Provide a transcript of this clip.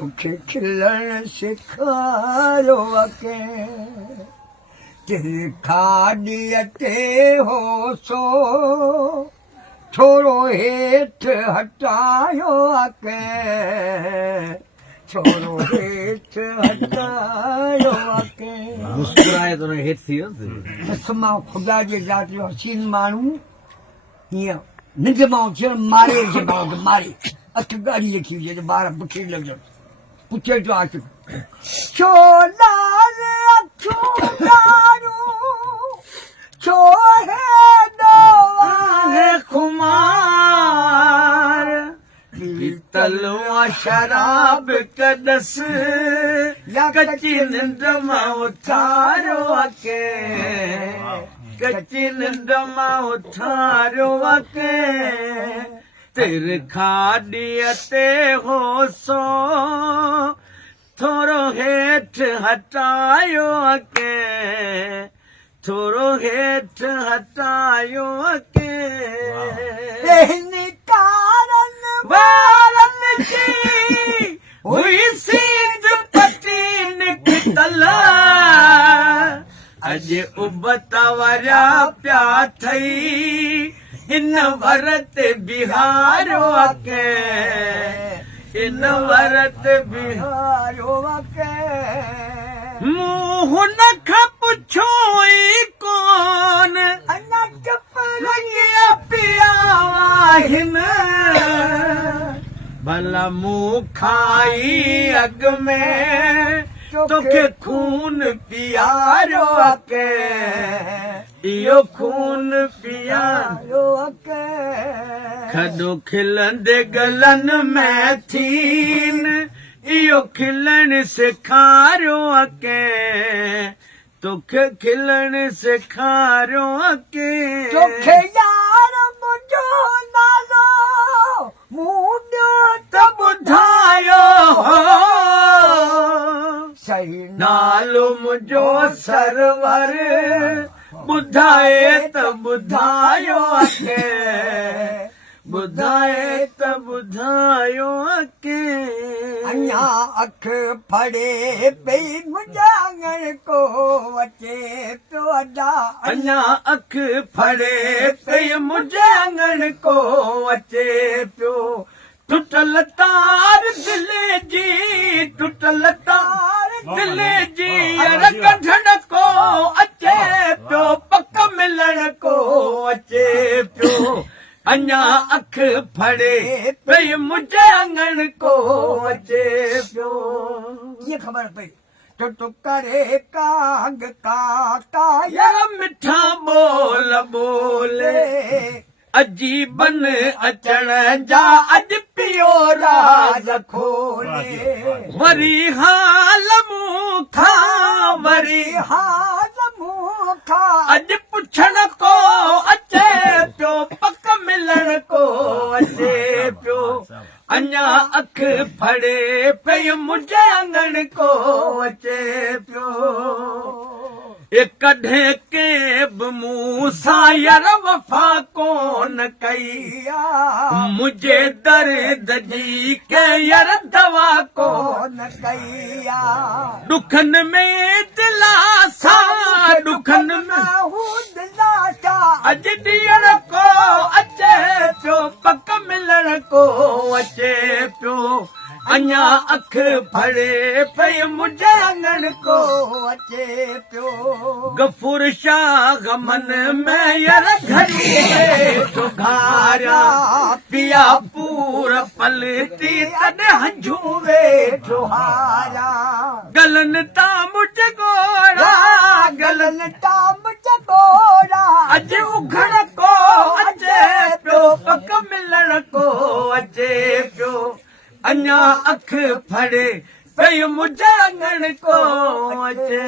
तोखे खिलण सिखारियो अके तेरे खाड़ीअ ते हो सो थोरो हेठि हटायो अके थोरो हेठि हटायो अके मुस्कुराए तो हेठ थी मां ख़ुदा जे ज़ात जो हसीन माण्हू हीअं निंड मां उथियल मारे जे ॿार मारे अठ ॻाढ़ी लिखी हुजे त ॿार बुखे लॻो पुछे जो आशिक़ छो लाल अखियूं ॾारूं छो हेॾो आहे खुमार पीतलवा शराब कदस या कच्ची निंड मां उथारियो अके कच्ची निंड मां उथारियो अके तेरे खाड़ीअ ते हो सो थोरो हेठि हटायो अके थोरो हेठि हटायो अके वारनि जी हुई सीध पटी निकितल अॼु उबत वरिया पिया थई हिन वरत बिहारियो अके हिन वरत बिहारियो अके मुंहुं नख पुछो ई कोन अञा चुप लॻिया पिया आहिनि भला मुंहुं खाई अॻ में तोखे खून पियारियो अके इहो खून पियारियो अके खॾो खिलंदे गलनि में थीन इहो खिलण सेखारियो अके तोखे खिलण सेखारियो अके तोखे यार मुंहिंजो नालो मूं ॾियो त ॿुधायो हो सही नालो मुंहिंजो सरवर ॿुधाए त ॿुधायो अके ॿुधाए त ॿुधायो अके अञा अख फड़े पई मुंहिंजा आंगण को अचे पियो अॾा अञा अख फड़े पई मुंहिंजे आंगण को अचे पियो टुटल तार दिलि जी टुटल तार दिलि जी कढण को अचे पियो पक मिलण को अचे पियो अञा अख फड़े पई मुंहिंजे आंगण को अचे पियो कीअं ख़बर पई तो करे काग काता यार मिठा बोल बोले अजीबन अचण जा अॼु पियो राज खोले वरी हाल मूंखा वरी हाल मूंखा अॼु पुछण को अचे पियो पक मिलण को अचे पियो अञा अख फड़े पई मुंहिंजे आंगण को अचे पियो कॾहिं के बि मूं सां यार वफ़ा कोन कई मुंहिंजे दर्द जी के यार दवा कोन कई ॾुखनि में दिलासा ॾुखनि में दिलासा अॼु ॾींहं को अचे पियो पक मिलण को अचे पियो अञा अख फड़े पई मुंहिंजे आंगण को अचे पियो गफूर शाह गमन में यार घड़ीअ घारिया पिया पूर पलटी तॾहिं हंझू वेठो हारिया गलनि तां मुंहिंजे गोरा गलनि तां मुंहिंजे गोरा अॼु उघड़ को अचे पियो पक मिलण को अचे पियो अञा अख फड़े पई मुंहिंजे आंगण को अचे